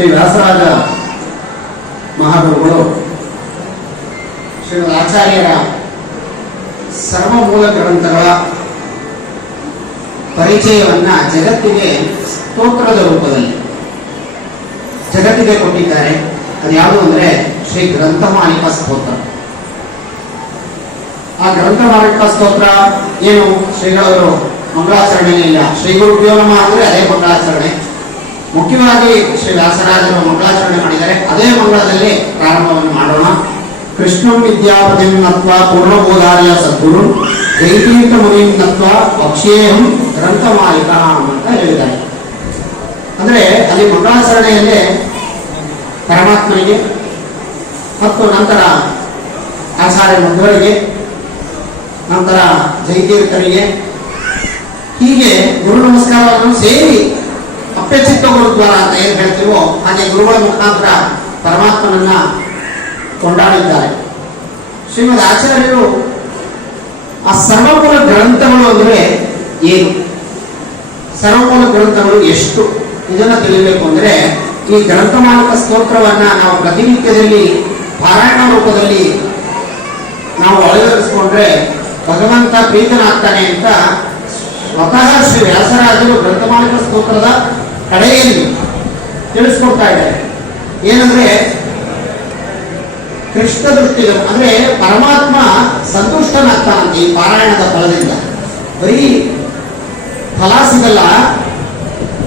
ಶ್ರೀ ವ್ಯಾಸರಾಜ ಮಹಾಗುರುಗಳು ಶ್ರೀಮದ್ ಆಚಾರ್ಯರ ಸರ್ವಮೂಲ ಗ್ರಂಥಗಳ ಪರಿಚಯವನ್ನ ಜಗತ್ತಿಗೆ ಸ್ತೋತ್ರದ ರೂಪದಲ್ಲಿ ಜಗತ್ತಿಗೆ ಕೊಟ್ಟಿದ್ದಾರೆ. ಅದು ಯಾವುದು ಅಂದ್ರೆ ಶ್ರೀ ಗ್ರಂಥ ಮಾಲಿಕ ಸ್ತೋತ್ರ. ಆ ಗ್ರಂಥ ಮಾಲಿಕ ಸ್ತೋತ್ರ ಏನು? ಶ್ರೀಗಳವರು ಮಂಗಳಾಚರಣೆ ಇಲ್ಲ. ಶ್ರೀ ಗುರುಭ್ಯೋ ಅಂದ್ರೆ ಅದೇ ಮಂಗಳಾಚರಣೆ. ಮುಖ್ಯವಾಗಿ ಶ್ರೀ ವ್ಯಾಸರಾಜರು ಮಂಗಳಾಚರಣೆ ಮಾಡಿದ್ದಾರೆ. ಅದೇ ಮಂಗಳದಲ್ಲಿ ಪ್ರಾರಂಭವನ್ನು ಮಾಡೋಣ. ಕೃಷ್ಣ ವಿದ್ಯಾಪತಿ ನತ್ವ ಪೂರ್ಣಬೋಧಾರ್ಯ ಸದ್ಗುರು, ಜೈತೀರ್ಥ ಮುನಿ ನತ್ವ ಗ್ರಂಥ ಮಾಲಿಕ ಅಂತ ಹೇಳಿದ್ದಾರೆ. ಅಂದ್ರೆ ಅಲ್ಲಿ ಮಂಗಳಾಚರಣೆಯಲ್ಲೇ ಪರಮಾತ್ಮನಿಗೆ ಮತ್ತು ನಂತರ ಆಚಾರ್ಯ ಮಧ್ವರಿಗೆ ನಂತರ ಜೈತೀರ್ಥರಿಗೆ ಹೀಗೆ ಗುರು ನಮಸ್ಕಾರವನ್ನು ಸೇರಿ ಅಪ್ಯಚಿತ್ತ ಗುರುದ್ವಾರ ಅಂತ ಏನು ಹೇಳ್ತೀವೋ ಹಾಗೆ ಗುರುಗಳ ಮುಖಾಂತರ ಪರಮಾತ್ಮನನ್ನ ಕೊಂಡಾಡಿದ್ದಾರೆ. ಶ್ರೀಮದ್ ಆಚಾರ್ಯರು ಆ ಸರ್ವಕುಲ ಗ್ರಂಥಗಳು ಅಂದರೆ ಏನು? ಸರ್ವಕುಲ ಗ್ರಂಥಗಳು ಎಷ್ಟು? ಇದನ್ನು ತಿಳಿಬೇಕು ಅಂದ್ರೆ ಈ ಗ್ರಂಥಮಾಲಕ ಸ್ತೋತ್ರವನ್ನ ನಾವು ಪ್ರತಿನಿತ್ಯದಲ್ಲಿ ಪಾರಾಯಣ ರೂಪದಲ್ಲಿ ನಾವು ಅಳವಡಿಸಿಕೊಂಡ್ರೆ ಭಗವಂತ ಪ್ರೀತನಾಗ್ತಾನೆ ಅಂತ ಸ್ವತಃ ಶ್ರೀ ವ್ಯಾಸರಾಜರು ಗ್ರಂಥಮಾಲಕ ಸ್ತೋತ್ರದ ಕಡೆಯಲ್ಲಿ ತಿಳಿಸ್ಕೊಡ್ತಾ ಇದ್ದಾರೆ ಏನಂದ್ರೆ, ಕೃಷ್ಣ ದೃಷ್ಟಿಗಳು, ಅಂದ್ರೆ ಪರಮಾತ್ಮ ಸಂತುಷ್ಟನಾಗ್ತಾನಂತೆ ಈ ಪಾರಾಯಣದ ಫಲದಿಂದ. ಬರೀ ಫಲ ಸಿಗಲ್ಲ,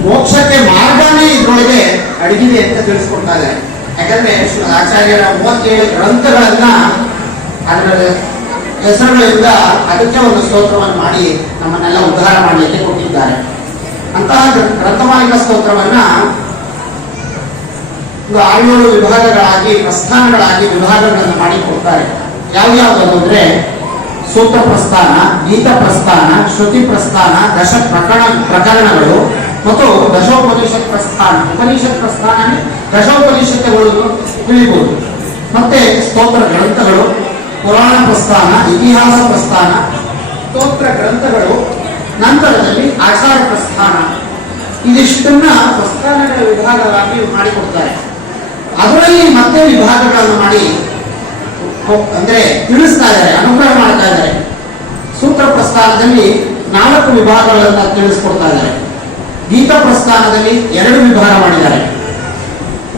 ಮೋಕ್ಷಕ್ಕೆ ಮಾರ್ಗನೇ ಇದ್ರೊಳಗೆ ಅಡಗಿದೆ ಅಂತ ತಿಳಿಸ್ಕೊಡ್ತಾ ಇದ್ದಾರೆ ಯಾಕಂದ್ರೆ ಆಚಾರ್ಯರ ಮೂವತ್ತೇಳು ಗ್ರಂಥಗಳನ್ನ ಅದರ ಹೆಸರುಗಳಿಂದ ಅದಕ್ಕೆ ಒಂದು ಸ್ತೋತ್ರವನ್ನು ಮಾಡಿ ನಮ್ಮನ್ನೆಲ್ಲ ಉದ್ಧಾರ ಮಾಡಲಿಕ್ಕೆ ಕೊಟ್ಟಿದ್ದಾರೆ. ಅಂತಹ ಗ್ರ- ಗ್ರಂಥಮಾಲಿಕ ಸ್ತೋತ್ರವನ್ನ ಒಂದು ಆರೇಳು ವಿಭಾಗಗಳಾಗಿ, ಪ್ರಸ್ಥಾನಗಳಾಗಿ ವಿಭಾಗಗಳನ್ನು ಮಾಡಿ ಕೊಡ್ತಾರೆ. ಯಾವ್ಯಾವುದು ಅಂದ್ರೆ ಸೂತ್ರ ಪ್ರಸ್ಥಾನ, ಗೀತ ಪ್ರಸ್ಥಾನ, ಶ್ರುತಿ ಪ್ರಸ್ಥಾನ, ದಶ ಪ್ರಕರಣ, ಪ್ರಕರಣಗಳು ಮತ್ತು ದಶೋಪನಿಷತ್ ಪ್ರಸ್ಥಾನ. ಉಪನಿಷತ್ ಪ್ರಸ್ಥಾನ ದಶೋಪನಿಷತ್ಗಳು ತಿಳಿಬಹುದು ಮತ್ತೆ ಸ್ತೋತ್ರ ಗ್ರಂಥಗಳು, ಪುರಾಣ ಪ್ರಸ್ಥಾನ, ಇತಿಹಾಸ ಪ್ರಸ್ಥಾನ, ಸ್ತೋತ್ರ ಗ್ರಂಥಗಳು ನಂತರದಲ್ಲಿ ಆಚಾರ ಪ್ರಸ್ಥಾನ. ಇದಿಷ್ಟನ್ನ ಪ್ರಸ್ಥಾನಗಳ ವಿಭಾಗವಾಗಿ ಮಾಡಿಕೊಡ್ತಾರೆ. ಅದರಲ್ಲಿ ಮತ್ತೆ ವಿಭಾಗಗಳನ್ನು ಮಾಡಿ ಅಂದ್ರೆ ತಿಳಿಸ್ತಾ ಇದ್ದಾರೆ, ಅನುಗ್ರಹ ಮಾಡ್ತಾ ಇದ್ದಾರೆ. ಸೂತ್ರ ಪ್ರಸ್ಥಾನದಲ್ಲಿ ನಾಲ್ಕು ವಿಭಾಗಗಳನ್ನ ತಿಳಿಸ್ಕೊಡ್ತಾ ಇದ್ದಾರೆ. ಗೀತ ಪ್ರಸ್ಥಾನದಲ್ಲಿ ಎರಡು ವಿಭಾಗ ಮಾಡಿದ್ದಾರೆ.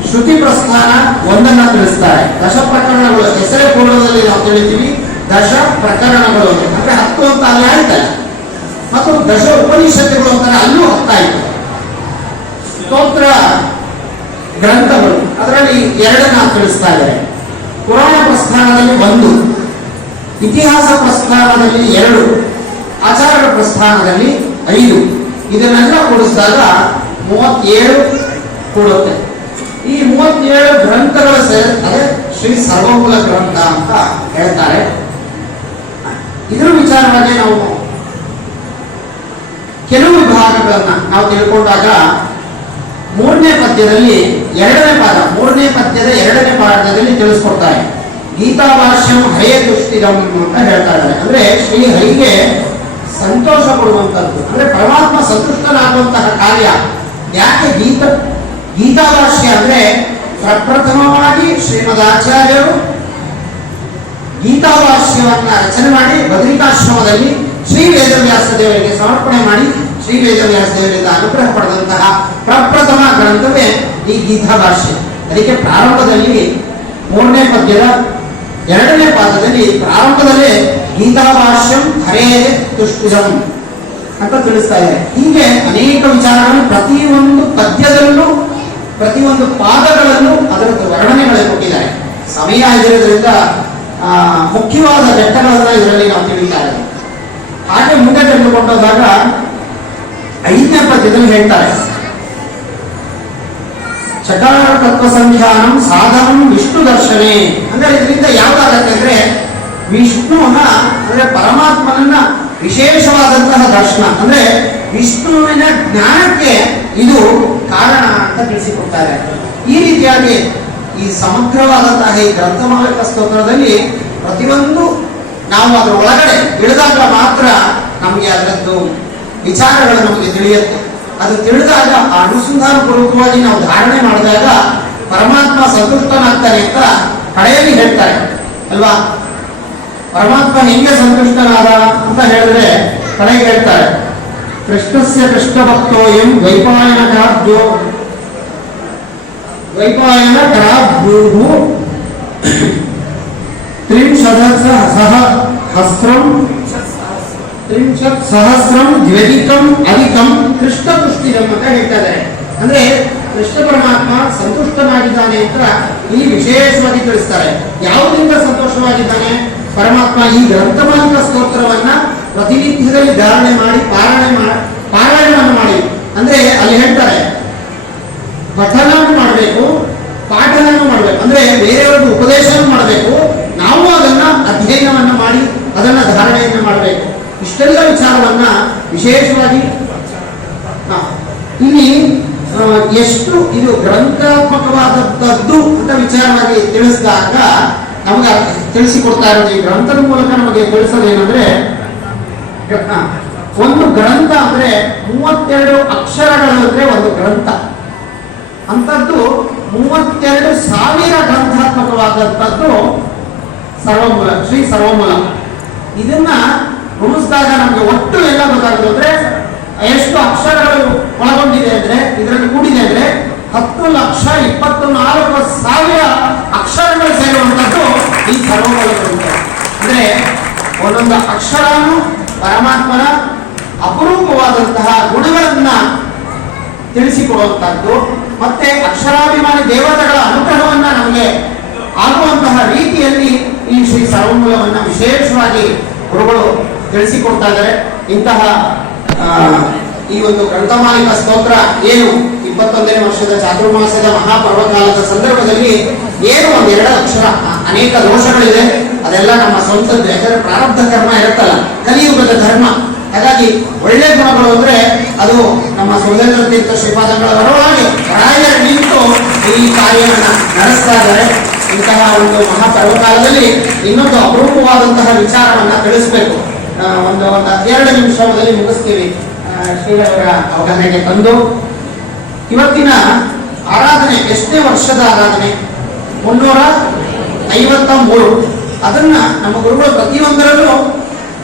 ಶ್ರುತಿ ಪ್ರಸ್ಥಾನ ಒಂದನ್ನ ತಿಳಿಸ್ತಾರೆ. ದಶ ಪ್ರಕರಣಗಳು ಹೆಸರೇ ಪೂರ್ಣದಲ್ಲಿ ನಾವು ತಿಳಿತೀವಿ. ದಶ ಪ್ರಕರಣಗಳು ಅಂದ್ರೆ ಹತ್ತು ಅಂತ ಅಲ್ಲಿ ಮತ್ತು ದಶ ಉಪನಿಷತ್ತುಗಳು ಅಂತಾರೆ ಅಲ್ಲೂ ಹತ್ತಾಯ್ತು ಸ್ತೋತ್ರ ಗ್ರಂಥಗಳು. ಅದರಲ್ಲಿ ಎರಡನ್ನ ತಿಳಿಸ್ತಾ ಇದ್ದಾರೆ ಪುರಾಣ ಪ್ರಸ್ಥಾನದಲ್ಲಿ ಒಂದು, ಇತಿಹಾಸ ಪ್ರಸ್ಥಾನದಲ್ಲಿ ಎರಡು, ಆಚಾರ ಪ್ರಸ್ಥಾನದಲ್ಲಿ ಐದು. ಇದನ್ನೆಲ್ಲ ಕೂಡಿಸಿದಾಗ ಮೂವತ್ತೇಳು ಕೊಡುತ್ತೆ. ಈ ಮೂವತ್ತೇಳು ಗ್ರಂಥಗಳ ಸೇರುತ್ತದೆ ಶ್ರೀ ಸರ್ವಮೂಲ ಗ್ರಂಥ ಅಂತ ಹೇಳ್ತಾರೆ. ಇದರ ವಿಚಾರವಾಗಿ ನಾವು ಕೆಲವು ವಿಭಾಗಗಳನ್ನ ನಾವು ತಿಳ್ಕೊಂಡಾಗ ಮೂರನೇ ಪದ್ಯದಲ್ಲಿ ಎರಡನೇ ಪಾದ, ಮೂರನೇ ಪದ್ಯದ ಎರಡನೇ ಪಾದದಲ್ಲಿ ತಿಳಿಸ್ಕೊಡ್ತಾರೆ. ಗೀತಾಭಾಷ್ಯಂ ಹರೇ ದೃಷ್ಟಿ ಅಂತ ಹೇಳ್ತಾ ಇದ್ದಾರೆ. ಅಂದ್ರೆ ಶ್ರೀ ಹರಿಗೆ ಸಂತೋಷ ಕೊಡುವಂತದ್ದು. ಅಂದ್ರೆ ಪರಮಾತ್ಮ ಸಂತುಷ್ಟನಾಗುವಂತಹ ಕಾರ್ಯ. ಯಾಕೆ ಗೀತ, ಗೀತಾಭಾಷ್ಯ ಅಂದ್ರೆ ಪ್ರಪ್ರಥಮವಾಗಿ ಶ್ರೀಮದ್ ಆಚಾರ್ಯರು ಗೀತಾಭಾಷ್ಯವನ್ನ ರಚನೆ ಮಾಡಿ ಬದರಿಕಾಶ್ರಮದಲ್ಲಿ ಶ್ರೀ ವೇದವ್ಯಾಸ ದೇವರಿಗೆ ಸಮರ್ಪಣೆ ಮಾಡಿ ಶ್ರೀ ವೇದವ್ಯಾಸ ದೇವರಿಂದ ಅನುಗ್ರಹ ಪಡೆದಂತಹ ಪ್ರಪ್ರಥಮ ಗ್ರಂಥವೇ ಈ ಗೀತಾ ಭಾಷೆ ಅದಕ್ಕೆ ಪ್ರಾರಂಭದಲ್ಲಿ ಮೂರನೇ ಪದ್ಯದ ಎರಡನೇ ಪಾದದಲ್ಲಿ ಪ್ರಾರಂಭದಲ್ಲೇ ಗೀತಾಭಾಷ್ಯಂ ಹರೇ ತುಷ್ಟಿದಂ ಅಂತ ತಿಳಿಸ್ತಾ ಇದೆ. ಹೀಗೆ ಅನೇಕ ವಿಚಾರಗಳನ್ನು ಪ್ರತಿಯೊಂದು ಪದ್ಯದಲ್ಲೂ ಪ್ರತಿಯೊಂದು ಪಾದಗಳಲ್ಲೂ ಅದರ ವರ್ಣನೆಗಳೇ ಕೊಟ್ಟಿದ್ದಾರೆ. ಸಮಯ ಆ, ಮುಖ್ಯವಾದ ಘಟ್ಟಗಳನ್ನು ಇದರಲ್ಲಿ ನಾವು ತಿಳಿತಾ ಇದ್ದೇವೆ. ಹಾಗೆ ಮುಂದೆ ತೆಗೆದುಕೊಂಡೋದಾಗ ಐದನೇ ಪದ್ಯದಲ್ಲಿ ಹೇಳ್ತಾರೆ ಚಕಾರ ತತ್ವ ಸಂಖ್ಯಾನಂ ಸಾಧನಂ ವಿಷ್ಣು ದರ್ಶನೆ. ಅಂದ್ರೆ ಇದರಿಂದ ಯಾವ್ದಾಗತ್ತೆ ಅಂದ್ರೆ, ವಿಷ್ಣುವನ್ನ, ಅಂದ್ರೆ ಪರಮಾತ್ಮನನ್ನ ವಿಶೇಷವಾದಂತಹ ದರ್ಶನ, ಅಂದ್ರೆ ವಿಷ್ಣುವಿನ ಜ್ಞಾನಕ್ಕೆ ಇದು ಕಾರಣ ಅಂತ ತಿಳಿಸಿಕೊಡ್ತಾರೆ. ಈ ರೀತಿಯಾಗಿ ಈ ಸಮಗ್ರವಾದಂತಹ ಈ ಗ್ರಂಥಮಾಲಕ ಸ್ತೋತ್ರದಲ್ಲಿ ಪ್ರತಿಯೊಂದು ನಾವು ಅದರ ಒಳಗಡೆ ಇಳಿದಾಗ ಮಾತ್ರ ನಮಗೆ ಅದರದ್ದು ವಿಚಾರಗಳು ನಮಗೆ ತಿಳಿಯುತ್ತೆ. ಅದು ತಿಳಿದಾಗ ಆ ಅನುಸಂಧಾನ ಪೂರ್ವಕವಾಗಿ ನಾವು ಧಾರಣೆ ಮಾಡಿದಾಗ ಪರಮಾತ್ಮ ಸಂತುಷ್ಟನಾಗ್ತಾನೆ ಅಂತ ಕಡೆಯಲ್ಲಿ ಹೇಳ್ತಾರೆ. ಅಲ್ವಾ? ಪರಮಾತ್ಮ ಹೆಂಗೆ ಸಂತುಷ್ಟನಾದ ಅಂತ ಹೇಳಿದ್ರೆ ಕಡೆಗೆ ಹೇಳ್ತಾರೆ. ಕೃಷ್ಣಸ್ಯ ಕೃಷ್ಣ ಭಕ್ತೋಯಂ ವೈಪಾಯನ ಕರಾಬ್ಜೋ ವೈಪಾಯನ ಕರಾಬ್ಜೂಹು ಹಸ್ರಂ ತ್ರಿಂಶತ್ ಸಹಸ್ರಂ ದ್ವ್ಯಧಿಕಂ ಅಧಿಕಂ ಕೃಷ್ಣ ತುಷ್ಟಿರಂ ಅಂತ ಹೇಳ್ತಾರೆ ಅಂದ್ರೆ ಕೃಷ್ಣ ಪರಮಾತ್ಮ ಸಂತುಷ್ಟನಾಗಿದ್ದಾನೆ ಅಂತ ಇಲ್ಲಿ ವಿಶೇಷವಾಗಿ ತಿಳಿಸ್ತಾರೆ. ಯಾವುದರಿಂದ ಸಂತೋಷವಾಗಿದ್ದಾನೆ? ಪರಮಾತ್ಮ ಈ ಗ್ರಂಥಮಾಲಿಕ ಸ್ತೋತ್ರವನ್ನ ಪ್ರತಿನಿತ್ಯದಲ್ಲಿ ಧಾರಣೆ ಮಾಡಿ, ಪಾರಾಯಣ ಮಾಡಿ ಪಾರಾಯಣವನ್ನು ಮಾಡಿ. ಅಂದ್ರೆ ಅಲ್ಲಿ ಹೇಳ್ತಾರೆ, ಪಠನವನ್ನು ಮಾಡಬೇಕು ಪಾಠನವನ್ನು ಮಾಡಬೇಕು. ಅಂದ್ರೆ ಬೇರೆಯವರಿಗೆ ಉಪದೇಶವನ್ನು ಮಾಡಬೇಕು ನಾವು ಅದನ್ನ ಅಧ್ಯಯನವನ್ನ ಮಾಡಿ ಅದನ್ನ ಧಾರಣೆಯನ್ನು ಮಾಡಬೇಕು. ಇಷ್ಟೆಲ್ಲ ವಿಚಾರವನ್ನ ವಿಶೇಷವಾಗಿ ಇಲ್ಲಿ ಎಷ್ಟು ಇದು ಗ್ರಂಥಾತ್ಮಕವಾದದ್ದು ಅಂತ ವಿಚಾರವಾಗಿ ತಿಳಿಸಿದಾಗ ನಮಗೆ ತಿಳಿಸಿಕೊಡ್ತಾ ಇರೋದು ಈ ಗ್ರಂಥದ ಮೂಲಕ ನಮಗೆ ತಿಳಿಸೋದೇನಂದ್ರೆ ಒಂದು ಗ್ರಂಥ ಅಂದ್ರೆ ಮೂವತ್ತೆರಡು ಅಕ್ಷರಗಳು ಅಂದ್ರೆ ಒಂದು ಗ್ರಂಥ. ಅಂತದ್ದು ಮೂವತ್ತೆರಡು ಸಾವಿರ ಗ್ರಂಥಾತ್ಮಕವಾದಂಥದ್ದು ಸರ್ವಮೂಲ ಶ್ರೀ ಸರ್ವಮೂಲ ಇದನ್ನ ಗುಣಿಸಿದಾಗ ನಮಗೆ ಒಟ್ಟು ಎಲ್ಲ ಗೊತ್ತಾಗುತ್ತೆ. ಅಂದ್ರೆ ಎಷ್ಟು ಅಕ್ಷರಗಳು ಒಳಗೊಂಡಿದೆ ಅಂದ್ರೆ, ಇದರಲ್ಲಿ ಕೂಡಿದೆ ಅಂದ್ರೆ ಹತ್ತು ಲಕ್ಷ ಇಪ್ಪತ್ತು ನಾಲ್ಕು ಸಾವಿರ ಅಕ್ಷರಗಳು ಸೇರುವಂತದ್ದು ಈ ಸರ್ವಮೂಲ ಗ್ರಂಥ. ಅಂದ್ರೆ ಒಂದೊಂದು ಅಕ್ಷರನು ಪರಮಾತ್ಮನ ಅಪರೂಪವಾದಂತಹ ಗುಣಗಳನ್ನ ತಿಳಿಸಿಕೊಡುವಂತಹದ್ದು ಮತ್ತೆ ಅಕ್ಷರಾಭಿಮಾನಿ ದೇವತೆಗಳ ಅನುಗ್ರಹವನ್ನ ನಮಗೆ ಆಗುವಂತಹ ರೀತಿಯಲ್ಲಿ ಈ ಶ್ರೀ ಸರ್ವಮೂಲವನ್ನ ವಿಶೇಷವಾಗಿ ಗುರುಗಳು ತಿಳಿಸಿಕೊಡ್ತಾ ಇದ್ದಾರೆ ಇಂತಹ ಈ ಒಂದು ಗ್ರಂಥಮಾಲಿಕ ಸ್ತೋತ್ರ ಏನು? ಇಪ್ಪತ್ತೊಂದನೇ ವರ್ಷದ ಚಾತುರ್ಮಾಸದ ಮಹಾಪರ್ವಕಾಲದ ಸಂದರ್ಭದಲ್ಲಿ ಏನು ಒಂದು ಎರಡು ಅಕ್ಷರ ಅನೇಕ ದೋಷಗಳಿದೆ. ಅದೆಲ್ಲ ನಮ್ಮ ಸ್ವಂತದ್ದು ಯಾಕಂದ್ರೆ ಪ್ರಾರಬ್ಧ ಕರ್ಮ ಇರುತ್ತಲ್ಲ, ಕಲಿಯುಗದ ಧರ್ಮ. ಹಾಗಾಗಿ ಒಳ್ಳೆ ಗುಣಗಳು ಅಂದ್ರೆ ಅದು ನಮ್ಮ ಸುರೇಂದ್ರ ತೀರ್ಥ ಶ್ರೀಪಾದಗಳ ಪರವಾಗಿ ರಾಯರು ನಿಂತು ಈ ಕಾರ್ಯವನ್ನು ನಡೆಸ್ತಾ ಇದ್ದಾರೆ. ಇಂತಹ ಒಂದು ಮಹಾಪರ್ವಕಾಲದಲ್ಲಿ ಇನ್ನೊಂದು ಅಪರೂಪವಾದಂತಹ ವಿಚಾರವನ್ನ ತಿಳಿಸ್ಬೇಕು. ಒಂದು ಒಂದು ಹದಿನೆರಡು ನಿಮಿಷದಲ್ಲಿ ಮುಗಿಸ್ತೀವಿ. ಶ್ರೀರವರ ಅವಗಣನೆಗೆ ತಂದು. ಇವತ್ತಿನ ಆರಾಧನೆ ಎಷ್ಟೇ ವರ್ಷದ ಆರಾಧನೆ? ಮುನ್ನೂರ ಐವತ್ತ ಮೂರು. ಅದನ್ನ ನಮ್ಮ ಗುರುಗಳು ಪ್ರತಿಯೊಂದರಲ್ಲೂ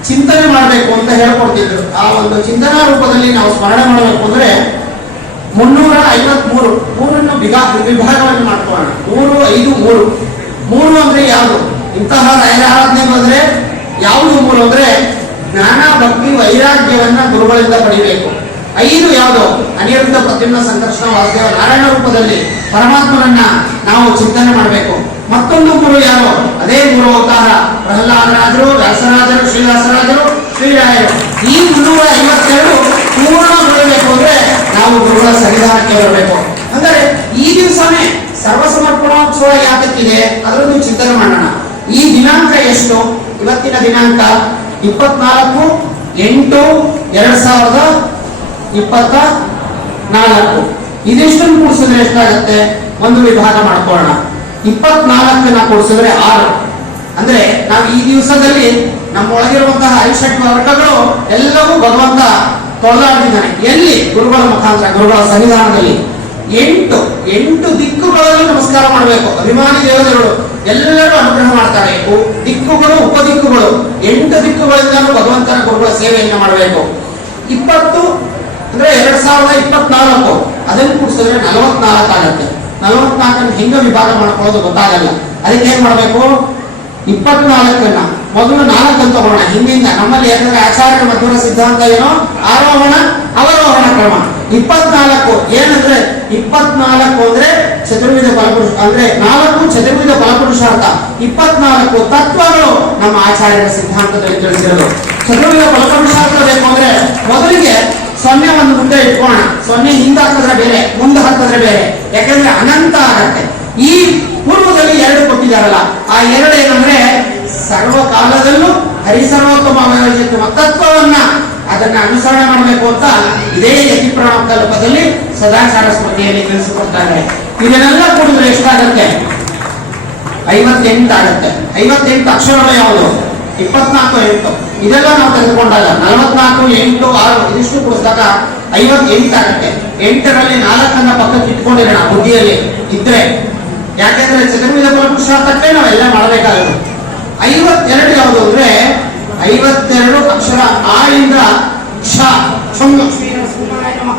ಚಿಂತನೆ ಮಾಡಬೇಕು ಅಂತ ಹೇಳ್ಕೊಡ್ತಿದ್ರು. ಆ ಒಂದು ಚಿಂತನಾ ರೂಪದಲ್ಲಿ ನಾವು ಸ್ಮರಣೆ ಮಾಡಬೇಕು ಅಂದ್ರೆ ಮುನ್ನೂರ ಐವತ್ಮೂರು ಮೂರನ್ನು ವಿಭಾ ವಿಭಾಗವನ್ನು ಮಾಡ್ಕೊಳ್ಳೋಣ. ಮೂರು, ಐದು, ಮೂರು. ಮೂರು ಅಂದ್ರೆ ಯಾವುದು? ಇಂತಹ ರಾಯರ ಯಾವುದು ಮೂರು ಅಂದ್ರೆ ಜ್ಞಾನ, ಭಕ್ತಿ, ವೈರಾಗ್ಯವನ್ನ ಗುರುಗಳಿಂದ ಪಡಿಬೇಕು. ಐದು ಯಾವುದು? ಅನಿರುದ್ಧ ಪ್ರತಿಮ ಸಂಕರ್ಷಣ, ವಾಸುದೇವ ನಾರಾಯಣ ರೂಪದಲ್ಲಿ ಪರಮಾತ್ಮನನ್ನ ನಾವು ಚಿಂತನೆ ಮಾಡಬೇಕು. ಮತ್ತೊಂದು ಮೂರು ಯಾರು? ಅದೇ ಗುರು ಅವತಾರ. ಪ್ರಹ್ಲಾದರಾಜರು, ವ್ಯಾಸರಾಜರು, ಶ್ರೀವ್ಯಾಸರಾಜರು, ಶ್ರೀರಾಯರು. ಈ ಮುನ್ನೂರ ಐವತ್ತೆರಡು ಬರಬೇಕು ಅಂದ್ರೆ ನಾವು ಗುರುಗಳ ಸನ್ನಿಧಾನಕ್ಕೆ ಬರಬೇಕು. ಅಂದರೆ ಈ ದಿವಸನೇ ಸರ್ವ ಸಮರ್ಪಣೋತ್ಸವ ಯಾತಕ್ಕಿದೆ? ಅದರಲ್ಲೂ ಚಿಂತನೆ ಮಾಡೋಣ. ಈ ದಿನಾಂಕ ಎಷ್ಟು? ಇವತ್ತಿನ ದಿನಾಂಕ ಇಪ್ಪತ್ನಾಲ್ಕು ಎಂಟು ಎರಡ್ ಸಾವಿರದ ಇಪ್ಪತ್ತ ನಾಲ್ಕು. ಇದಿಷ್ಟನ್ನು ಕೂಡಿಸಿದ್ರೆ ಎಷ್ಟಾಗುತ್ತೆ? ಒಂದು ವಿಭಾಗ ಮಾಡ್ಕೊಳ್ಳೋಣ. ಇಪ್ಪತ್ನಾಲ್ಕನ್ನ ಕೂಡಿಸಿದ್ರೆ ಆರು. ಅಂದ್ರೆ ನಾವು ಈ ದಿವಸದಲ್ಲಿ ನಮ್ಮೊಳಗಿರುವಂತಹ ಐಷಟ್ ವರ್ಗಗಳು ಎಲ್ಲವೂ ಭಗವಂತ ತೊಳೆದಾಡಿದ್ದಾನೆ ಎಲ್ಲಿ? ಗುರುಗಳ ಮುಖಾಂತರ, ಗುರುಗಳ ಸನ್ನಿಧಾನದಲ್ಲಿ. ಎಂಟು ಎಂಟು ದಿಕ್ಕುಗಳಲ್ಲೂ ನಮಸ್ಕಾರ ಮಾಡಬೇಕು. ಅಭಿಮಾನಿ ದೇವತೆಗಳು ಎಲ್ಲರೂ ಅನುಗ್ರಹ ಮಾಡ್ತಾರೆ. ದಿಕ್ಕುಗಳು, ಉಪದಿಕ್ಕುಗಳು. ಎಂಟು ದಿಕ್ಕುಗಳಿಂದಲೂ ಭಗವಂತನ ಗುರುಗಳ ಸೇವೆಯನ್ನು ಮಾಡಬೇಕು. ಇಪ್ಪತ್ತು, ಅಂದ್ರೆ ಎರಡ್ ಸಾವಿರದ ಇಪ್ಪತ್ನಾಲ್ಕು. ಅದನ್ನು ಕೂಡಿಸಿದ್ರೆ ನಲವತ್ನಾಲ್ಕು ಆಗುತ್ತೆ. ನಲವತ್ನಾಲ್ಕನ್ನು ಹಿಂಗ ವಿಭಾಗ ಮಾಡ್ಕೊಳ್ಳೋದು ಗೊತ್ತಾಗಲ್ಲ. ಅದಕ್ಕೆ ಏನ್ ಮಾಡ್ಬೇಕು? ಇಪ್ಪತ್ನಾಲ್ಕನ್ನ ಮೊದಲು ನಾಲ್ಕು ಅಂತ ತಗೋಣ ಹಿಂದಿಂದ ನಮ್ಮಲ್ಲಿ ಯಾಕಂದ್ರೆ ಆಚಾರ್ಯ ಮಧುರ ಸಿದ್ಧಾಂತ ಏನೋ, ಆರೋಹಣ, ಅವರೋಹಣ ಕ್ರಮ. ಇಪ್ಪತ್ನಾಲ್ಕು ಏನಂದ್ರೆ, ಇಪ್ಪತ್ನಾಲ್ಕು ಅಂದ್ರೆ ಚತುರ್ವಿಧ ಫಲಪುರುಷ ಅಂದ್ರೆ ನಾಲ್ಕು ಚತುರ್ವಿಧ ಫಲಪುರುಷಾರ್ಥ ಇಪ್ಪತ್ನಾಲ್ಕು ತತ್ವಗಳು ನಮ್ಮ ಆಚಾರ್ಯರ ಸಿದ್ಧಾಂತದಲ್ಲಿ ತಿಳಿಸಿರೋದು. ಚತುರ್ವಿಧ ಫಲಪುರುಷಾರ್ಥ ಬೇಕು ಅಂದ್ರೆ ಮೊದಲಿಗೆ ಸೊನ್ನೆ ಒಂದು ಮುಂದೆ ಇಟ್ಕೋಣ ಸೊನ್ನೆ ಹಿಂದೆ ಹಾಕಿದ್ರೆ ಬೇರೆ, ಮುಂದೆ ಹಾಕಿದ್ರೆ ಬೇರೆ. ಯಾಕಂದ್ರೆ ಅನಂತ ಆಗತ್ತೆ ಈ ಪೂರ್ವದಲ್ಲಿ ಎರಡು ಕೊಟ್ಟಿದಾರಲ್ಲ ಆ ಎರಡು ಏನಂದ್ರೆ ಸರ್ವಕಾಲದಲ್ಲೂ ಹರಿಸರ್ವೋತ್ತಮ ತತ್ವವನ್ನ ಅದನ್ನ ಅನುಸರಣೆ ಮಾಡಬೇಕು ಅಂತ ಇದೇ ಯತಿಪ್ರಾಣ ಕಲ್ಪದಲ್ಲಿ ಸದಾಚಾರ ಸ್ಮೃತಿಯಲ್ಲಿ ತಿಳಿಸಿಕೊಡ್ತಾರೆ. ಇದನ್ನೆಲ್ಲ ಕೂಡಿದ್ರೆ ಎಷ್ಟಾಗತ್ತೆ? ಐವತ್ತೆಂಟು ಆಗತ್ತೆ. ಐವತ್ತೆಂಟು ಅಕ್ಷರಗಳು ಯಾವುದು? ಇಪ್ಪತ್ನಾಲ್ಕು, ಎಂಟು. ಇದೆಲ್ಲ ನಾವು ತೆಗೆದುಕೊಂಡಾಗ ನಲವತ್ನಾಲ್ಕು, ಎಂಟು, ಆರು, ಇದಿಷ್ಟು ಪುಸ್ತಕ ಐವತ್ತೆಂಟು ಆಗತ್ತೆ. ಎಂಟರಲ್ಲಿ ನಾಲ್ಕನ್ನ ಪಕ್ಕಕ್ಕೆ ಇಟ್ಕೊಂಡಿರೋಣ ಬುದ್ಧಿಯಲ್ಲಿ. ಇದ್ರೆ ಯಾಕೆಂದ್ರೆ ಚತುರ್ವಿಧ ಫಲಪುರುಷಾರ್ಥಕ್ಕೆ ನಾವೆಲ್ಲ ಮಾಡಬೇಕಾಗುತ್ತೆ. ಐವತ್ತೆರಡು ಯಾವುದು ಅಂದ್ರೆ ಐವತ್ತೆರಡು ಅಕ್ಷರ ಆ ಇಂದ ಕ್ಷ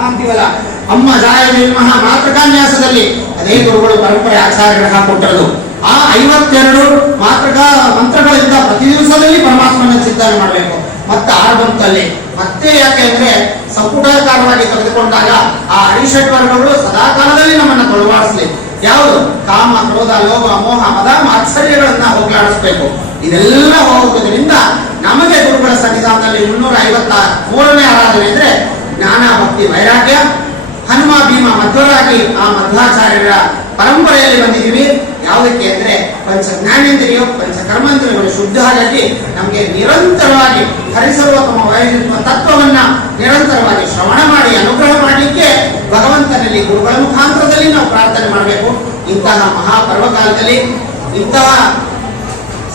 ಅಂತೀವಲ್ಲ ಅಮ್ಮ ಜಾಯ ನಿರ್ಮಹ ಮಾತೃಕಾನ್ಯಾಸದಲ್ಲಿ ಅದೇ ಗುರುಗಳು ಪರಂಪರೆ ಗಣ ಕೊಟ್ಟರು ಆ ಐವತ್ತೆರಡು ಮಾತೃಕ ಮಂತ್ರಗಳಿಂದ ಪ್ರತಿ ದಿವಸದಲ್ಲಿ ಪರಮಾತ್ಮನ ಚಿಂತನೆ ಮಾಡಬೇಕು. ಮತ್ತೆ ಆರು ಬಂತಲ್ಲಿ. ಮತ್ತೆ ಯಾಕೆ ಅಂದ್ರೆ ಸಂಪುಟಕಾರವಾಗಿ ತೆಗೆದುಕೊಂಡಾಗ ಆ ಅರಿಷಟ್ ವರ್ಗಗಳು ಸದಾಕಾಲದಲ್ಲಿ ನಮ್ಮನ್ನ ತೊಳವಾಡಿಸ್ಲಿ ಯಾವುದು? ಕಾಮ, ಕ್ರೋಧ, ಲೋಭ, ಮೋಹ, ಮದ, ಮಾತ್ಸರ್ಯಗಳನ್ನ ಹೋಗ್ಲಾಡಿಸ್ಬೇಕು. ಇದೆಲ್ಲ ಹೋಗುವುದರಿಂದ ನಮಗೆ ಗುರುಗಳ ಸನ್ನಿಧಾನದಲ್ಲಿ ಮುನ್ನೂರ ಐವತ್ತ ಮೂರನೇ ಆರಾಧನೆ ಅಂದ್ರೆ ಜ್ಞಾನ, ಭಕ್ತಿ, ವೈರಾಗ್ಯ, ಹನುಮ, ಭೀಮ, ಮಧ್ವರಾಗಿ ಆ ಮಧ್ವಾಚಾರ್ಯರ ಪರಂಪರೆಯಲ್ಲಿ ಬಂದಿದ್ದೀವಿ. ಯಾವುದಕ್ಕೆ ಅಂದ್ರೆ ಪಂಚ ಜ್ಞಾನೇಂದ್ರಿಯೋ ಪಂಚ ಕರ್ಮೇಂದ್ರಿಯಗಳು ಶುದ್ಧ ಆಗಲಿ, ನಮಗೆ ನಿರಂತರವಾಗಿ ಹರಿಸರ್ವೋತ್ತಮ ವೈದ್ಯ ತತ್ವವನ್ನ ನಿರಂತರವಾಗಿ ಶ್ರವಣ ಮಾಡಿ, ಅನುಗ್ರಹ ಮಾಡಲಿಕ್ಕೆ ಭಗವಂತನಲ್ಲಿ ಗುರುಗಳ ಮುಖಾಂತರದಲ್ಲಿ ನಾವು ಪ್ರಾರ್ಥನೆ ಮಾಡಬೇಕು. ಇಂತಹ ಮಹಾಪರ್ವಕಾಲದಲ್ಲಿ ಇಂತಹ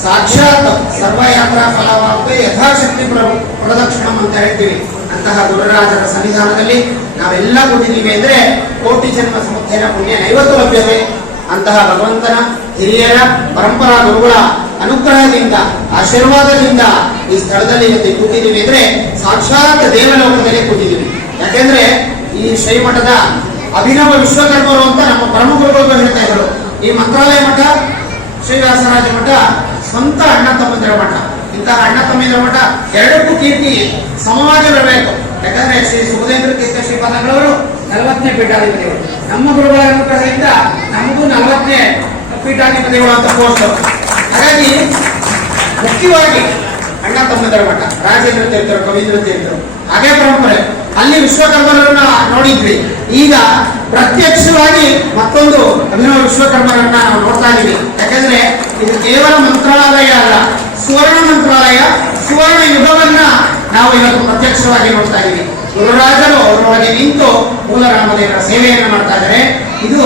ಸಾಕ್ಷಾತ್ ಸರ್ವಯಾತ್ರಾ ಫಲವಾಗುತ್ತೆ ಯಥಾಶಕ್ತಿ ಪ್ರ- ಪ್ರದಕ್ಷಿಣಂ ಅಂತ ಹೇಳ್ತೀವಿ. ಅಂತಹ ಗುರುರಾಜರ ಸನ್ನಿಧಾನದಲ್ಲಿ ನಾವೆಲ್ಲ ಕೂತಿದ್ದೀವಿ ಅಂದ್ರೆ ಕೋಟಿ ಜನ್ಮ ಸಮುದಾಯ ಪುಣ್ಯ ನೈವತ್ತು ಲಭ್ಯತೆ. ಅಂತಹ ಭಗವಂತನ ಹಿರಿಯರ ಪರಂಪರಾ ಗುರುಗಳ ಅನುಗ್ರಹದಿಂದ, ಆಶೀರ್ವಾದದಿಂದ ಈ ಸ್ಥಳದಲ್ಲಿ ಕೂತಿದ್ದೀವಿ ಅಂದ್ರೆ ಸಾಕ್ಷಾತ್ ದೇವಲೋಕದಲ್ಲಿ ಕೂತಿದ್ದೀವಿ. ಯಾಕೆಂದ್ರೆ ಈ ಶ್ರೀಮಠದ ಅಭಿನವ ವಿಶ್ವಕರ್ಮರು ಅಂತ ನಮ್ಮ ಪರಮ ಗುರುಗಳು ಹೇಳ್ತಾ ಇದ್ರು. ಈ ಮಂತ್ರಾಲಯ ಮಠ ಶ್ರೀವ್ಯಾಸರಾಜ ಮಠ, ಸ್ವಂತ ಅಣ್ಣ ತಮ್ಮಂದಿರ ಮಠ. ಇಂತಹ ಅಣ್ಣ ತಮ್ಮಂದಿರ ಮಠ ಎರಡಕ್ಕೂ ಕೀರ್ತಿ ಸಮವಾಗಿ ಬರಬೇಕು. ಯಾಕಂದ್ರೆ ಶ್ರೀ ಸುಖದೇಂದ್ರ ತೀರ್ಥ ಶ್ರೀಪಾದಗಳವರು ನಲವತ್ತನೇ ಪೀಠಾಧಿಪತಿಗಳು. ನಮ್ಮ ಗುರುಗಳ ಅನುಗ್ರಹದಿಂದ ನಮಗೂ ನಲವತ್ತನೇ ಪೀಠಾಧಿಪತಿಗಳು ಅಂತ ಕೋರ್ಸ್ ಹಾಗಾಗಿ, ಮುಖ್ಯವಾಗಿ ಅಣ್ಣ ತಮ್ಮದರ ಮಠ ರಾಜೇಂದ್ರ ತೀರ್ಥರು, ಕವೀಂದ್ರ ತೀರ್ಥರು. ಹಾಗೆ ಪರಂಪರೆ. ಅಲ್ಲಿ ವಿಶ್ವಕರ್ಮರನ್ನ ನೋಡಿದ್ವಿ. ಈಗ ಪ್ರತ್ಯಕ್ಷವಾಗಿ ಮತ್ತೊಂದು ಅಭಿನವ ವಿಶ್ವಕರ್ಮರನ್ನ ನಾವು ನೋಡ್ತಾ ಇದೀವಿ. ಯಾಕಂದ್ರೆ ಇದು ಕೇವಲ ಮಂತ್ರಾಲಯ ಅಲ್ಲ, ಸುವರ್ಣ ಮಂತ್ರಾಲಯ, ಸುವರ್ಣ ಯುಗವನ್ನ ನಾವು ಇವತ್ತು ಪ್ರತ್ಯಕ್ಷವಾಗಿ ನೋಡ್ತಾ ಇದೀವಿ. ಗುರುರಾಜರು ಅವರೊಳಗೆ ನಿಂತು ಮೂಲರಾಮದೇವರ ಸೇವೆಯನ್ನು ಮಾಡ್ತಾ ಇದ್ದಾರೆ ಇದು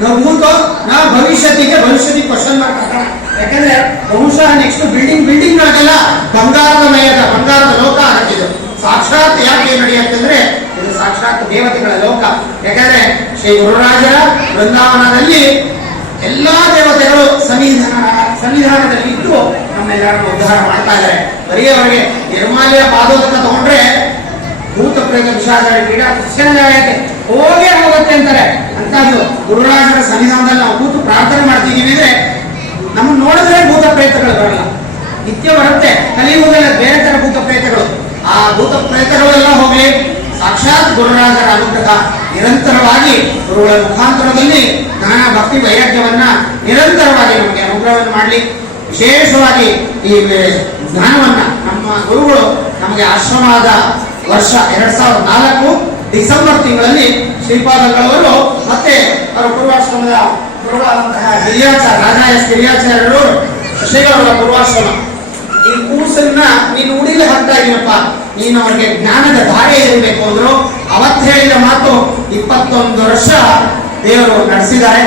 ನಾವು ಭೂತೋ ನಾ ಭವಿಷ್ಯತ್ತಿಗೆ ಭವಿಷ್ಯತಿ ಕ್ವಶನ್ ಹಾಕೋಣ. ಯಾಕಂದ್ರೆ ಬಹುಶಃ ನೆಕ್ಸ್ಟ್ ಬಿಲ್ಡಿಂಗ್ ಬಿಲ್ಡಿಂಗ್ ಗಳಿಗೆಲ್ಲ ಬಂಗಾರದ ಮಯದ, ಬಂಗಾರದ ಲೋಕ ಆಗತ್ತಿದ್ದು ಸಾಕ್ಷಾತ್ ಯಾಕೆ ನಡೆಯುತ್ತಂದ್ರೆ ಇದು ಸಾಕ್ಷಾತ್ ದೇವತೆಗಳ ಲೋಕ. ಯಾಕಂದ್ರೆ ಶ್ರೀ ಗುರುರಾಜರ ಬೃಂದಾವನದಲ್ಲಿ ಎಲ್ಲಾ ದೇವತೆಗಳು ಸನ್ನಿಧಾನ ಸನ್ನಿಧಾನದಲ್ಲಿ ಇದ್ದು ನಮ್ಮೆಲ್ಲರನ್ನು ಉದ್ಧಾರ ಮಾಡ್ತಾ ಇದ್ದಾರೆ. ಬರೀ ಅವರಿಗೆ ನಿರ್ಮಾಲ್ಯ ಪಾದೋದಕ ತಗೊಂಡ್ರೆ ಭೂತ ಪ್ರೇತ ವಿಷಾದಾರಿ ಕ್ರೀಡಾ ಕ್ರಿಶ್ಚಿಯನ್ಗೆ ಹೋಗೇ ಹೋಗುತ್ತೆ ಅಂತಾರೆ. ಅಂತಾದ್ರು ಗುರುರಾಜರ ಸನ್ನಿಧಾನದಲ್ಲಿ ನಾವು ಕೂತು ಪ್ರಾರ್ಥನೆ ಮಾಡ್ತಿದ್ದೀವಿ ಅಂದ್ರೆ ನಮ್ಮನ್ನು ನೋಡಿದ್ರೆ ಭೂತ ಪ್ರೇತಗಳು ಬರಲ್ಲ. ನಿತ್ಯ ಬರುತ್ತೆ, ಕಲಿಯುವುದಲ್ಲ, ಬೇರೆ ತರ ಭೂತ ಪ್ರೇತಗಳು. ಆ ಭೂತ ಪ್ರೇತಗಳೆಲ್ಲ ಹೋಗಲಿ ಸಾಕ್ಷಾತ್ ಗುರುರಾಜರ ಅನುಗ್ರಹ, ನಿರಂತರವಾಗಿ ಗುರುಗಳ ಮುಖಾಂತರದಲ್ಲಿ ಜ್ಞಾನ, ಭಕ್ತಿ, ವೈರಾಗ್ಯವನ್ನ ನಿರಂತರವಾಗಿ ನಮಗೆ ಅನುಗ್ರಹವನ್ನು ಮಾಡಲಿ. ವಿಶೇಷವಾಗಿ ಈ ಜ್ಞಾನವನ್ನ ನಮ್ಮ ಗುರುಗಳು ನಮಗೆ ಆಶ್ರಮವಾದ ವರ್ಷ ಎರಡ್ ಸಾವಿರದ ನಾಲ್ಕು ಡಿಸೆಂಬರ್ ತಿಂಗಳಲ್ಲಿ ಶ್ರೀಪಾದಗಳವರು ಮತ್ತೆ ಅವರ ಪೂರ್ವಾಶ್ರಮದ ಗುರುಗಳಾದಂತಹ ಹಿರಿಯಾಚಾರ್ಯ ರಾಜ ಎಸ್ ಹಿರಿಯಾಚಾರ್ಯರು ಶ್ರೀಗಳವರ ಪೂರ್ವಾಶ್ರಮ. ಈ ಕೂಸನ್ನ ನೀನು ಉಡಿಲಿ ಹಾಕ್ತಾ ಇದೀನಪ್ಪ ನೀನು ಅವ್ರಿಗೆ ಜ್ಞಾನದ ಧಾರೆ ಇರಬೇಕು ಅಂದ್ರು. ಅವತ್ತು ಹೇಳಿದ ಮಾತು ಇಪ್ಪತ್ತೊಂದು ವರ್ಷ ದೇವರು ನಡೆಸಿದ್ದಾರೆ.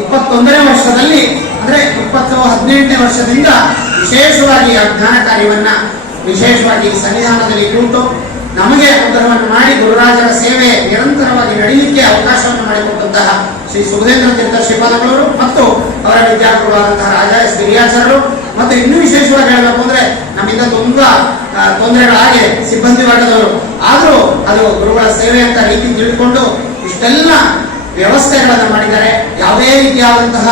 ಇಪ್ಪತ್ತೊಂದನೇ ವರ್ಷದಲ್ಲಿ, ಅಂದ್ರೆ ಇಪ್ಪತ್ತು ಹದಿನೆಂಟನೇ ವರ್ಷದಿಂದ ವಿಶೇಷವಾಗಿ ಆ ಜ್ಞಾನ ಕಾರ್ಯವನ್ನ ವಿಶೇಷವಾಗಿ ಸನ್ನಿಧಾನದಲ್ಲಿ ಕೂತು ನಮಗೆ ಅನುಗ್ರಹವನ್ನು ಮಾಡಿ ಗುರುರಾಜರ ಸೇವೆ ನಿರಂತರವಾಗಿ ನಡೆಯಲಿಕ್ಕೆ ಅವಕಾಶವನ್ನು ಮಾಡಿಕೊಟ್ಟಂತಹ ಶ್ರೀ ಸುಭದೇಂದ್ರ ತೀರ್ಥ ಶ್ರೀಪಾದಗಳವರು ಮತ್ತು ಅವರ ವಿದ್ಯಾರ್ಥಿಗಳಾದಂತಹ ರಾಜ ಎಸ್ ಗಿರಿಯಾಚಾರ್ಯರು ಮತ್ತು ಇನ್ನೂ ವಿಶೇಷವಾಗಿ ಹೇಳಬೇಕು ಅಂದ್ರೆ ನಮ್ಮಿಂದ ತುಂಬಾ ತೊಂದರೆಗಳಾಗಿ ಸಿಬ್ಬಂದಿ ಆದರೂ ಅದು ಗುರುಗಳ ಸೇವೆ ಅಂತ ರೀತಿ ತಿಳಿದುಕೊಂಡು ಇಷ್ಟೆಲ್ಲ ವ್ಯವಸ್ಥೆಗಳನ್ನು ಮಾಡಿದ್ದಾರೆ. ಯಾವುದೇ ರೀತಿಯಾದಂತಹ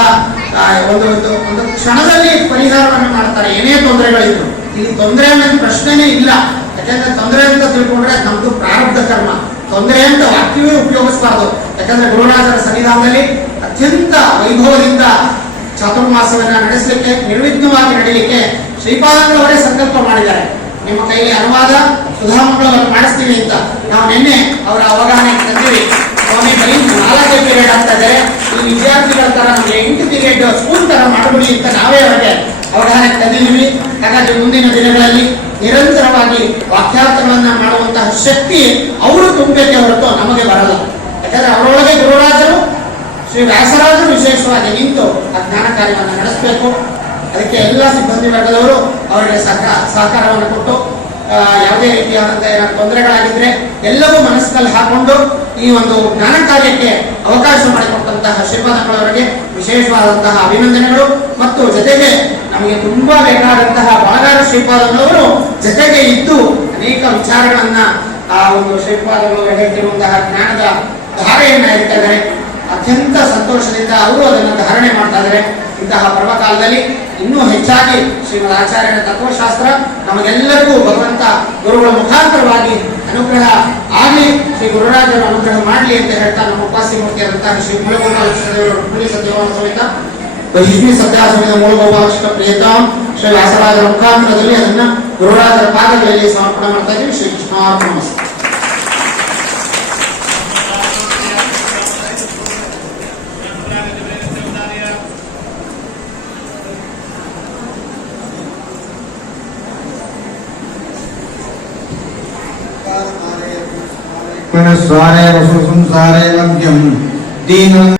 ಒಂದು ಒಂದು ಕ್ಷಣದಲ್ಲಿ ಪರಿಹಾರವನ್ನು ಮಾಡ್ತಾರೆ. ಏನೇ ತೊಂದರೆಗಳಿದ್ರು. ಇಲ್ಲಿ ತೊಂದರೆ ಅನ್ನೋದು ಪ್ರಶ್ನೆನೇ ಇಲ್ಲ. ಯಾಕಂದ್ರೆ ತೊಂದರೆ ಅಂತ ತಿಳ್ಕೊಂಡ್ರೆ ನಮ್ದು ಪ್ರಾರಬ್ಧ ಕರ್ಮ. ತೊಂದರೆ ಅಂತ ವಾಕ್ಯವೇ ಉಪಯೋಗಿಸಬಾರ್ದು. ಯಾಕಂದ್ರೆ ಗುರುನಾಥರ ಸನ್ನಿಧಾನದಲ್ಲಿ ಅತ್ಯಂತ ವೈಭವದಿಂದ ಚಾತುರ್ಮಾಸವನ್ನ ನಡೆಸಲಿಕ್ಕೆ, ನಿರ್ವಿಘ್ನವಾಗಿ ನಡೀಲಿಕ್ಕೆ ಶ್ರೀಪಾದಂಗಳವರೇ ಸಂಕಲ್ಪ ಮಾಡಿದ್ದಾರೆ. ನಿಮ್ಮ ಕೈಯಲ್ಲಿ ಅನುವಾದ, ಸುಧಾಮಂಗಳವನ್ನು ಮಾಡಿಸ್ತೀವಿ ಅಂತ. ನಾವು ನಿನ್ನೆ ಅವರ ಅವಗಾಹನೆ ತಂದಿವಿ ಸ್ವಾಮಿ ಬರೀ ನಾಲ್ಕೇ ಪೀರಿಯಡ್ ಆಗ್ತಾ ಈ ವಿದ್ಯಾರ್ಥಿಗಳ ತರ ನಮಗೆ ಎಂಟು ಪೀರಿಯಡ್ ಸ್ಕೂಲ್ ತರ ಮಾಡಬಿಡಿ ಅಂತ ನಾವೇ ಅವರಿಗೆ ಅವಗಾಹನೆ ತಂದಿದ್ದೀವಿ. ಹಾಗಾಗಿ ಮುಂದಿನ ದಿನಗಳಲ್ಲಿ ನಿರಂತರವಾಗಿ ವಾಕ್ಯಾರ್ಥಗಳನ್ನ ಮಾಡುವಂತಹ ಶಕ್ತಿ ಅವರು ತುಂಬಬೇಕೆ ಹೊರತು ನಮಗೆ ಬರಲ್ಲ. ಯಾಕಂದ್ರೆ ಅವರೊಳಗೆ ಗುರುರಾಜರು, ಶ್ರೀ ವ್ಯಾಸರಾಜರು ವಿಶೇಷವಾಗಿ ನಿಂತು ಆ ಜ್ಞಾನ ಕಾರ್ಯವನ್ನು ನಡೆಸಬೇಕು. ಅದಕ್ಕೆ ಎಲ್ಲ ಸಿಬ್ಬಂದಿ ವರ್ಗದವರು ಅವರಿಗೆ ಸಹಕಾರ ಸಹಕಾರವನ್ನು ಕೊಟ್ಟು ಯಾವುದೇ ಏನಾದ್ರು ತೊಂದರೆಗಳಾಗಿದ್ರೆ ಎಲ್ಲವೂ ಮನಸ್ಸಿನಲ್ಲಿ ಹಾಕೊಂಡು ಈ ಒಂದು ಜ್ಞಾನ ಕಾರ್ಯಕ್ಕೆ ಅವಕಾಶ ಮಾಡಿಕೊಟ್ಟಂತಹ ಶ್ರೀಪಾದಂಗಳವರಿಗೆ ವಿಶೇಷವಾದಂತಹ ಅಭಿನಂದನೆಗಳು. ಮತ್ತು ಜೊತೆಗೆ ನಮಗೆ ತುಂಬಾ ಬೇಕಾದಂತಹ ಬಳಗಾರ ಶ್ರೀಪಾದಂಗಳವರು ಜೊತೆಗೆ ಇದ್ದು ಅನೇಕ ವಿಚಾರಗಳನ್ನ ಆ ಒಂದು ಶ್ರೀಪಾದಗಳು ಹೇಳ್ತಿರುವಂತಹ ಜ್ಞಾನದ ಧಾರೆಯನ್ನ ಹೇಳ್ತಾ ಅತ್ಯಂತ ಸಂತೋಷದಿಂದ ಅವರು ಅದನ್ನು ಧಾರಣೆ ಮಾಡ್ತಾ ಇದ್ದಾರೆ. ಇಂತಹ ಪರ್ವ ಕಾಲದಲ್ಲಿ ಇನ್ನೂ ಹೆಚ್ಚಾಗಿ ಶ್ರೀಮದ್ ಆಚಾರ್ಯರ ತತ್ವಶಾಸ್ತ್ರ ನಮಗೆಲ್ಲರಿಗೂ ಭಗವಂತ ಗುರುಗಳ ಮುಖಾಂತರವಾಗಿ ಅನುಗ್ರಹ ಆಗಲಿ, ಶ್ರೀ ಗುರುರಾಜರು ಅನುಗ್ರಹ ಮಾಡಲಿ ಅಂತ ಹೇಳ್ತಾ ನಮ್ಮ ಉಪಾಸಿ ಮೂರ್ತಿಯಾದಂತಹ ಶ್ರೀ ಮೂಲಗೋಪಾಲ ಸತ್ಯವಾದ ಸಮೇತ ವೈಷ್ಣಿ ಸತ್ಯಾಸನದ ಮೂಲಗೋಪಾಲ ಪ್ರಿಯತಾಂ ಶ್ರೀ ವ್ಯಾಸರಾಜರ ಮುಖಾಂತರದಲ್ಲಿ ಅದನ್ನ ಗುರುರಾಜರ ಪಾದಗಳಲ್ಲಿ ಸಮರ್ಪಣೆ ಮಾಡ್ತಾ ಇದ್ದೀವಿ. ಶ್ರೀ ಕೃಷ್ಣ स्वारेव सुसंसारे लभ्यं दीनम्